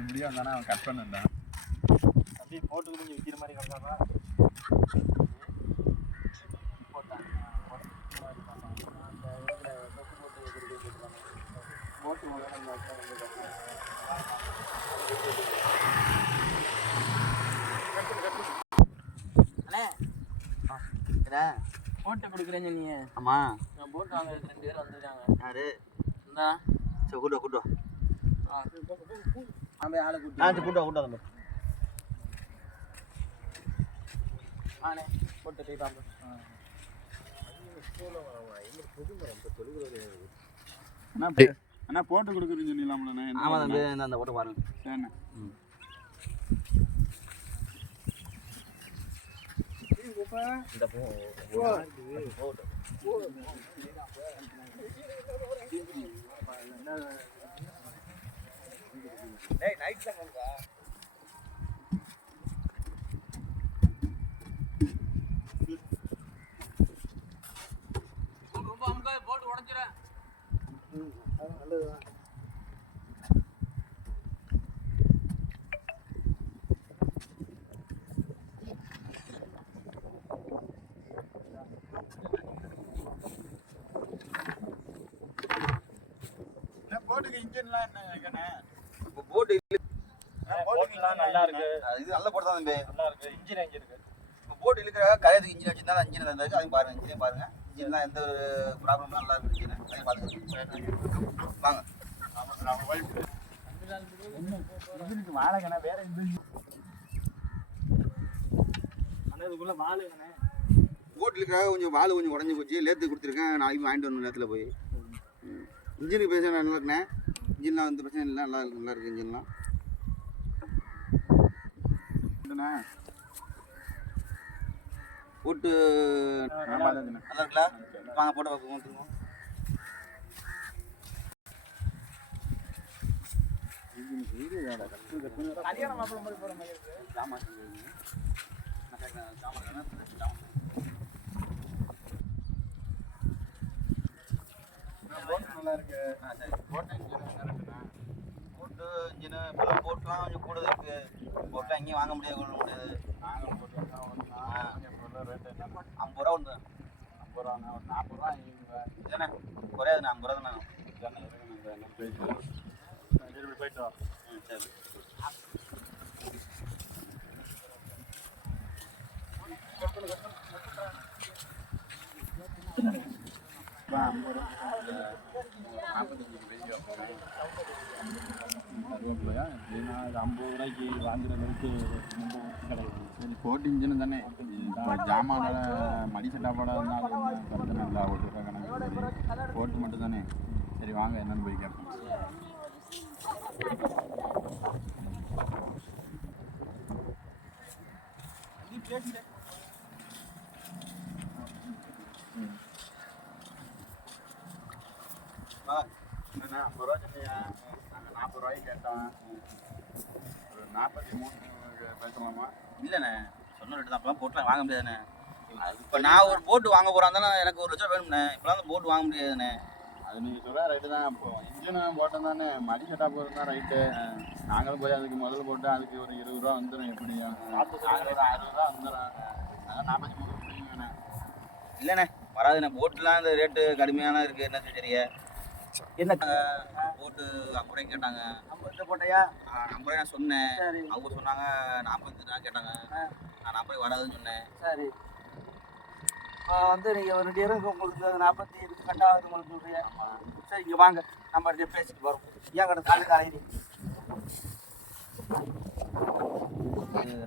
இப்படியே வந்தானா அவன் கட் பண்ணா அப்படியே போட்டு கொஞ்சம் விற்கிற மாதிரி கிடக்காதா போட்டான் போட்டு அண்ணே போட்டு கொடுக்குறேன்னு சொன்னீங்க. ஆமாம் நான் போட்டு வாங்க 2 பேர் வந்துருக்காங்க. யாரு இந்தா சரி கூட்டு ஆளை கூட்டு கூட்டு தம்பி ஆனே போட்டு போயிட்டாங்க. அண்ணா போட்டு கொடுக்குறேன்னு சொன்னீங்களாம்லண்ணே. ஆமாம் தம்பி அந்த போட்டு பாருங்க. சரிண்ணே. இந்த போ டேய் நைட் தாங்கக்கா ரொம்ப அமுக்கா போட்டு உடைச்சிரேன். அது நல்லதுதான். போட்டுக்கு இன்ஜின்லாம் என்னங்கண்ணே? இப்போ போட்டு போட்டுலாம் நல்லா இருக்கு. இது நல்ல போட்டு தான் தம்பி நல்லா இருக்கு. இன்ஜின் இருக்கு. இப்போ போட்டு இழுக்கிற கரையதுக்கு இன்ஜின் வச்சுருந்தா இன்ஜின் இருந்தது அதையும் பாருங்கள். இன்ஜினையும் பாருங்கள். இன்ஜின்லாம் எந்த ஒரு ப்ராப்ளமும் நல்லா இருக்கு. இன்ஜின் அதையும் பார்த்துக்கோங்க. வாங்க இன்ஜினுக்கு வாழைங்கண்ணா வேற இன்ஜின் அதுக்குள்ள வாழுங்கண்ணே. போட்டு இழுக்கிறாக கொஞ்சம் வால் கொஞ்சம் உடஞ்சி போச்சு. லேத்து கொடுத்துருக்கேன். நாளைக்கு வாங்கிட்டு வரணும் நேரத்தில் போய். இன்ஜினுக்கு பிரச்சனை நல்லா இருக்குண்ணே. இன்ஜின்லாம் வந்து பிரச்சனை இல்லை. நல்லா இருக்குது இன்ஜின்லாம். போட்டு நல்லா இருக்குல்ல? வாங்க போட்டு பார்க்க வந்துருவோம். கல்யாணம் மாப்பிள்ளை மாதிரி போகிற மாதிரி இருக்கு. நல்லா இருக்கு. சரி போட்டு இன்ஜினு இப்போலாம் போட்டுலாம் கொஞ்சம் கூட இருக்குது. போட்டுலாம் எங்கேயும் வாங்க முடியாது கொள்ள முடியாது. நாங்கள் போட்டுலாம் ரேட்டு என்ன 50 ரூபா ஒன்று 50 ரூபாண்ணா. ஒரு 40 ரூபா இதுதானே குறையாதுண்ணா. 50 ரூபா தானே. போயிட்டு வரோம். சரி கருவேப்பிலையா எப்படின்னா 50 ரூபாய்க்கு வாங்குற அளவுக்கு ரொம்ப கிடையாது. சரி போட்டு இன்ஜின் தானே. இப்போ ஜாமான மடி சட்டாப்பாடாக இருந்தாலும் பிரச்சனை இல்லை. 1 ரூபா கணக்கு போட்டு மட்டும் தானே. சரி வாங்க என்னன்னு போய் கேட்போம். என்னண்ணா 50 ரூபா சொன்னியா? நாங்கள் 40 ரூபாய்க்கு கேட்டோம். ஒரு 43 பேசலாமா? இல்லைண்ணே சொன்ன ரேட்டு தான். அப்போலாம் போட்டுலாம் வாங்க முடியாதுண்ணே. இப்போ நான் ஒரு போட்டு வாங்க போகிறாந்தானே எனக்கு 1 லட்சம் வேணும்ண்ணே. இப்போலாம் அந்த போட்டு வாங்க முடியாதுண்ணே. அது நீங்கள் சொல்கிற ரைட்டு தான். இப்போ இன்ஜின் போட்டோம் தானே. மடி செட்டா போகிறது தான் ரைட்டு. நாங்களும் போய் அதுக்கு முதல்ல போட்டு அதுக்கு ஒரு 20 ரூபா வந்துடும். எப்படியும் ஒரு 60 ரூபா வந்துடும். நாங்கள் 43 முடியுங்கண்ணே. இல்லைண்ணே வராதுண்ணே. போட்டுலாம் அந்த ரேட்டு கடுமையான இருக்குது. என்ன சரியா என்ன போட்டு 50 ரூபாய்க்கு கேட்டாங்க. 50 போட்டையா? 50 ரூபாய் நான் சொன்னேன். சரி. அவங்க சொன்னாங்க 40 ரூபா கேட்டாங்க. நான் 40 ரூபாய் வராதுன்னு சொன்னேன். சரி வந்து நீங்கள் ஒரு 2 பேரும் உங்களுக்கு 40 கண்டாவது உங்களுக்கு சொல்கிறீங்க. சரி இங்கே வாங்க நம்ம 2 பேசிட்டு வரோம். ஏன் கடை காலையில்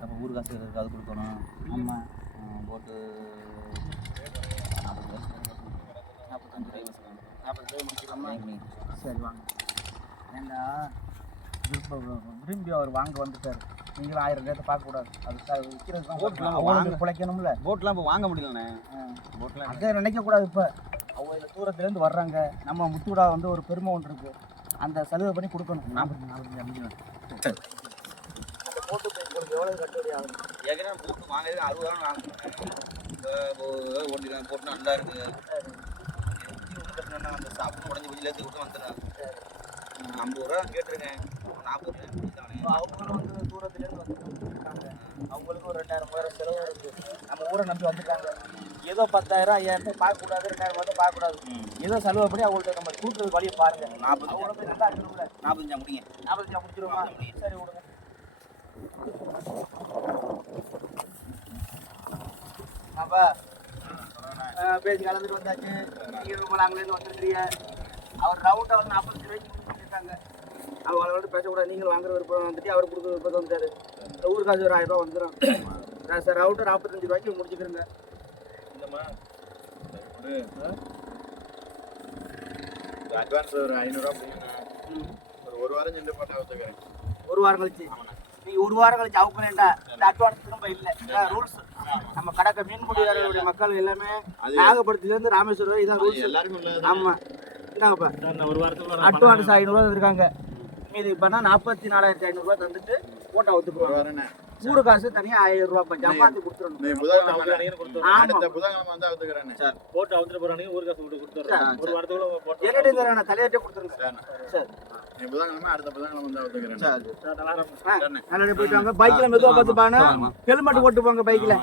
நம்ம ஊர் காசு இருக்குது அது கொடுக்கணும். ஆமாம் போட்டு 45 ரூபாய் 40 ரூபாய் முடிக்கலாமா? சரி வாங்க. ஏன்னா விரும்பி அவர் வாங்க வந்துட்டார். நீங்களும் 1000 ரேட்டை பார்க்கக்கூடாது. அதுக்காக விற்கிறது தான். போட்டுலாம் பிழைக்கணும்ல. போட்லாம் இப்போ வாங்க முடியலண்ணே. போட்லாம் அதை நினைக்கக்கூடாது. இப்போ அவங்க தூரத்துலேருந்து வர்றாங்க. நம்ம முத்துவிடா வந்து ஒரு பெருமை ஒன்று இருக்குது. அந்த சலுகை பண்ணி கொடுக்கணும். 45 போட்டு உங்களுக்கு எவ்வளோ கட்டுப்படி ஆகும்? ஏற்கனவே போட்டு வாங்குறது 60 ரூபா வாங்கினேன். இப்போ போட்டு நல்லா இருக்குது. என்னன்னா அந்த சாப்பிட்டு உடஞ்சி போய் லேத்து கொடுத்து வந்துடுறாங்க. 50 ரூபா கேட்டிருக்கேன், 40 ரூபா முடிச்சானே. இப்போ அவங்களும் வந்து தூரத்துலேருந்து வந்துருக்காங்க, அவங்களுக்கும் ஒரு 2000 3000 செலவு இருக்குது. நம்ம ஊரை நம்பி வந்துருக்காங்க. ஏதோ 10,000 5000 பார்க்கக்கூடாது, 2000 மட்டும் பார்க்கக்கூடாது. ஏதோ செலவு பண்ணி அவங்கள்ட்ட நம்ம கூட்டுறது வழியை பாருங்க. 45 அவங்கள போய் நல்லா இருக்கணும்ல. 45 முடிங்க. 45 முடிச்சிருமா? சரி விடுங்க. அப்பா பேசி கலந்துட்டு வந்தாச்சு. நீங்கள் ரொம்ப நாங்களேருந்து வந்துருக்கிறீங்க. அவர் ரவுண்டாக வந்து 45 ரூபாய்க்கு கொடுத்துருக்காங்க. அவங்களோட பேசக்கூடாது. நீங்கள் வாங்குற விருப்பம் வந்துட்டு அவர் கொடுக்குற விருப்பம் வந்துட்டாரு. இந்த ஊருக்காசு ஒரு 1000 ரூபா வந்துடும். நான் சார் ரவுண்டர் 45 ரூபாய்க்கு முடிச்சுக்கிறேங்க. இந்தம்மா அட்வான்ஸ் ஒரு 500 ரூபா கொடுங்க. ஒரு வாரம் சென்று போட்டா ஒத்துக்கிறேன். ஒரு வாரம் கழிச்சு நீங்கள் ஒரு வாரம் கழிச்சு அவுக்க வேண்டாம். இந்த அட்வான்ஸ் திரும்ப இல்லை, ரூல்ஸ். நம்ம கடற்கரை மீன்பிடியாளர்களுடைய மக்கள் எல்லாமே நாகப்பட்டினத்துலேருந்து ராமேஸ்வரம் வரை இதான் ரூல்ஸ். எல்லாருக்கும் உள்ளது. ஆமாம், இந்தாங்கப்பா ஒரு வாரத்துக்கு அட்வான்ஸ் 500 ரூபா இருக்காங்க. மீதி இப்போனா 44,500 ரூபா தந்துட்டு போட்டோ ஒத்துக்குறோம். வரேண்ணே. கூடு காசு தனியாக 1000 ரூபா இப்போ ஜமாத்து கொடுத்துடணும். நீ அடுத்த புதன்கிழமை வந்து அவுத்துக்கிறேன் சார் போட்டு அவுத்துட்டு போறானுங்க, ஊருக்கு காசு விட்டு கொடுத்துறேன். ஒரு வாரத்துக்குள்ள போட்டு என்னடி இந்த தலையாட்டே கொடுத்துருங்க. சரி நீ புதன்கிழமை அடுத்த புதன்கிழமை வந்து அவுத்துக்கிறேன். சார் நல்லா இருக்கும். நல்லபடியா போயிட்டு வாங்க. பைக்கில் மெதுவாக பார்த்து பாருங்க. ஹெல்மெட் போட்டு போங்க பைக்கில்.